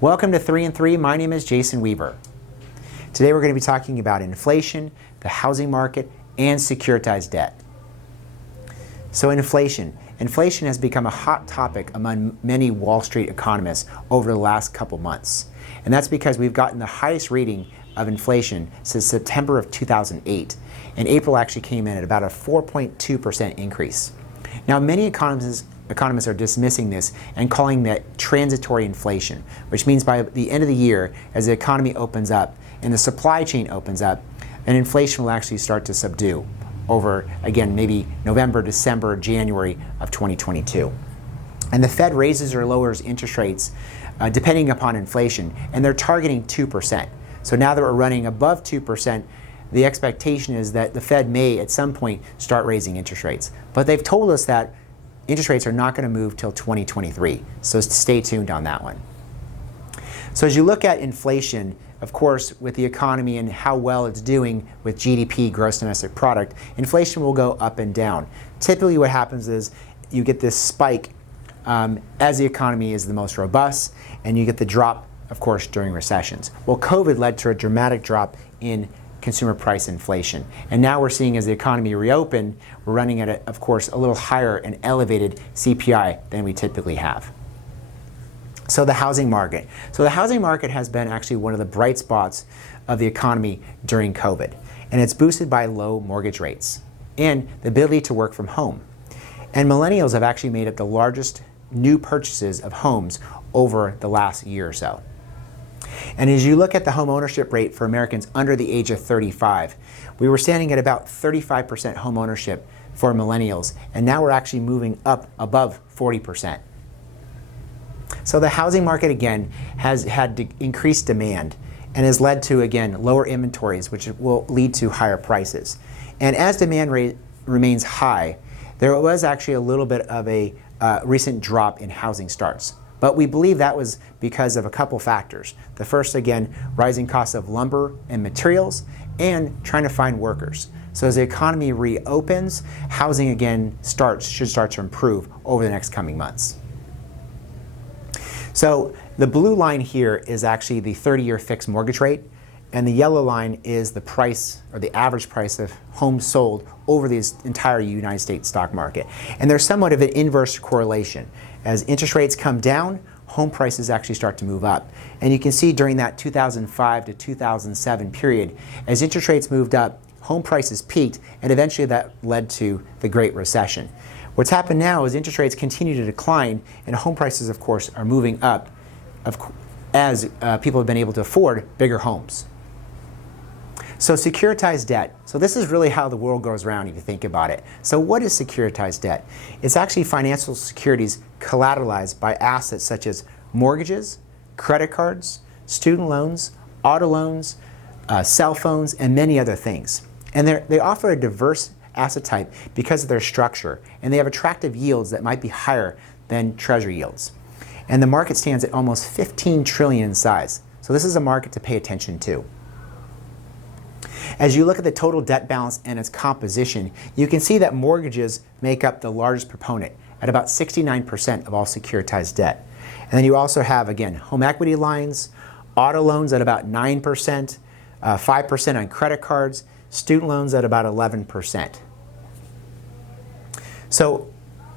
Welcome to 3 and 3. My name is Jason Weaver. Today we're going to be talking about inflation, the housing market, and securitized debt. So inflation has become a hot topic among many Wall Street economists over the last couple months. And that's because we've gotten the highest reading of inflation since September of 2008. And April actually came in at about a 4.2% increase. Now, many economists are dismissing this and calling that transitory inflation, which means by the end of the year, as the economy opens up and the supply chain opens up, and inflation will actually start to subdue over, again, maybe November, December, January of 2022. And the Fed raises or lowers interest rates depending upon inflation, and they're targeting 2%. So now that we're running above 2%, the expectation is that the Fed may at some point start raising interest rates. But they've told us that interest rates are not going to move till 2023. So stay tuned on that one. So as you look at inflation, of course, with the economy and how well it's doing with GDP, gross domestic product, inflation will go up and down. Typically what happens is you get this spike as the economy is the most robust, and you get the drop, of course, during recessions. Well, COVID led to a dramatic drop in consumer price inflation. And now we're seeing as the economy reopened, we're running at, of course, a little higher and elevated CPI than we typically have. So the housing market. So the housing market has been actually one of the bright spots of the economy during COVID. And it's boosted by low mortgage rates and the ability to work from home. And millennials have actually made up the largest new purchases of homes over the last year or so. And as you look at the home ownership rate for Americans under the age of 35, we were standing at about 35% home ownership for millennials, and now we're actually moving up above 40%. So the housing market, again, has had increased demand and has led to, again, lower inventories, which will lead to higher prices. And as demand remains high, there was actually a little bit of a recent drop in housing starts. But we believe that was because of a couple factors. The first, again, rising costs of lumber and materials, and trying to find workers. So as the economy reopens, housing again should start to improve over the next coming months. So the blue line here is actually the 30-year fixed mortgage rate, and the yellow line is the price, or the average price of homes sold over the entire United States stock market. And there's somewhat of an inverse correlation. As interest rates come down, home prices actually start to move up. And you can see during that 2005 to 2007 period, as interest rates moved up, home prices peaked, and eventually that led to the Great Recession. What's happened now is interest rates continue to decline, and home prices, of course, are moving up as people have been able to afford bigger homes. So securitized debt. So this is really how the world goes around if you think about it. So what is securitized debt? It's actually financial securities collateralized by assets such as mortgages, credit cards, student loans, auto loans, cell phones, and many other things. And they offer a diverse asset type because of their structure, and they have attractive yields that might be higher than treasury yields. And the market stands at almost 15 trillion in size. So this is a market to pay attention to. As you look at the total debt balance and its composition, you can see that mortgages make up the largest proponent at about 69% of all securitized debt. And then you also have, again, home equity lines, auto loans at about 9%, 5% on credit cards, student loans at about 11%. So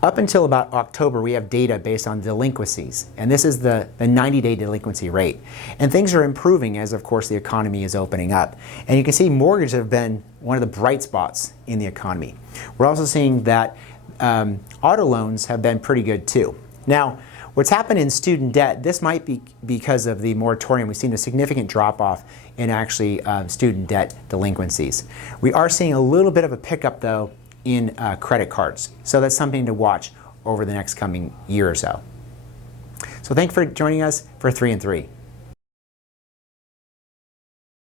up until about October, we have data based on delinquencies, and this is the 90-day delinquency rate. And things are improving as, of course, the economy is opening up. And you can see mortgages have been one of the bright spots in the economy. We're also seeing that auto loans have been pretty good too. Now, what's happened in student debt, this might be because of the moratorium. We've seen a significant drop-off in actually student debt delinquencies. We are seeing a little bit of a pickup, though, in credit cards. So that's something to watch over the next coming year or so. So thanks for joining us for 3 and 3.